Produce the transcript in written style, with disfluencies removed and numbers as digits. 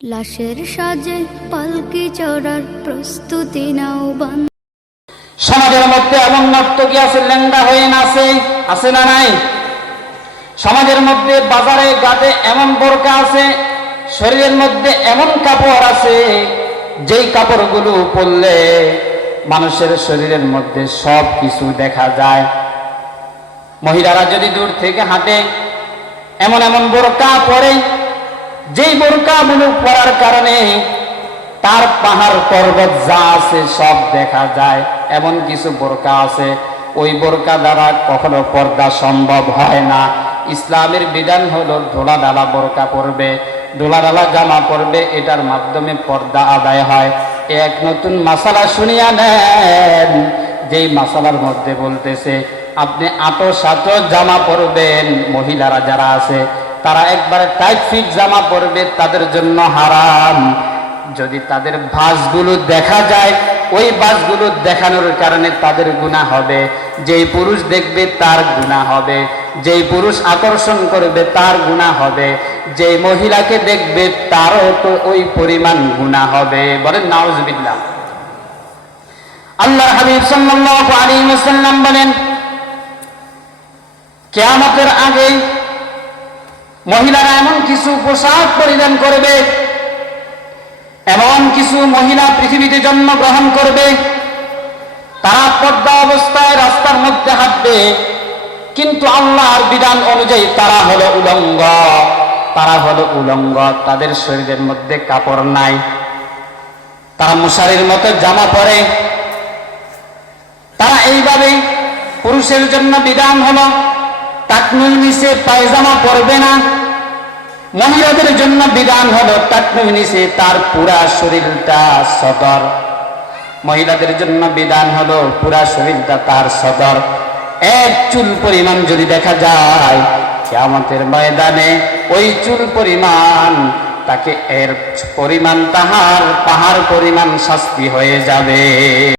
লাশের সাজে পালকি চড়ার প্রস্তুতি নাও বান। সমাজের মধ্যে এমন নর্তকী আছে, ল্যাংড়া হয়ে নাচে, আছে না নাই? সমাজের মধ্যে বাজারে ঘাটে এমন বোরকা আছে, শরীরের মধ্যে এমন কাপড় আছে যেই কাপড়গুলো পরলে মানুষের শরীরের মধ্যে সব কিছু দেখা যায়। মহিলারা যদি দূর থেকে হাঁটে এমন এমন বোরকা পরে, যেই বোরকাগুলো পরার কারণে তার পাহাড় পর্বত যা আছে সব দেখা যায়। এমন কিছু বোরকা আছে ওই বোরকা দ্বারা কখনো পর্দা সম্ভব হয় না। ইসলামের বিধান হলো ঢোলা ডালা বোরকা পরবে, ঢোলা ডালা জামা পরবে, এটার মাধ্যমে পর্দা আদায় হয়। এক নতুন মাসালা শুনিয়া নেন, যেই মাসালার মধ্যে বলতেছে আপনি আটো সাটো জামা পরবেন। মহিলারা যারা আছে তারা একবারে টাইট ফিট জামা পরবে, তাদের জন্য হারাম। যদি তাদের ভাঁজগুলো দেখা যায়, ওই ভাঁজগুলো দেখানোর কারণে তাদের গুনাহ হবে। যেই পুরুষ দেখবে তার গুনাহ হবে, যেই পুরুষ আকর্ষণ করবে তার গুনাহ হবে, যেই মহিলাকে দেখবে তারও তো ওই পরিমাণ গুনাহ হবে। বলেন নাউজুবিল্লাহ। আল্লাহর হাবিব সাল্লাল্লাহু আলাইহি ওয়াসাল্লাম বলেন, কিয়ামতের আগে মহিলারা এমন কিছু পোশাক পরিধান করবে, এমন কিছু মহিলা পৃথিবীতে জন্মগ্রহণ করবে, তারা পর্দা অবস্থায় রাস্তার মধ্যে হাঁটবে, কিন্তু আল্লাহর বিধান অনুযায়ী তারা হলো উলঙ্গ। তারা হলো উলঙ্গ, তাদের শরীরের মধ্যে কাপড় নাই, তারা মশারির মতো জামা পরে। তারা এইভাবে, পুরুষের জন্য বিধান হলো টাকনুর নিচে পায়জামা পরবে না। মহিলাদের জন্য বিধান হলো টাকনুর নিচে তার পুরা শরীরটা সদর। মহিলাদের জন্য বিধান হলো পুরা শরীরটা তার সদর। এক চুল পরিমাণ যদি দেখা যায় কিয়ামতের ময়দানে, ওই চুল পরিমাণ তাকে এর পরিমাণ তাহার পাহাড় পরিমাণ শাস্তি হয়ে যাবে।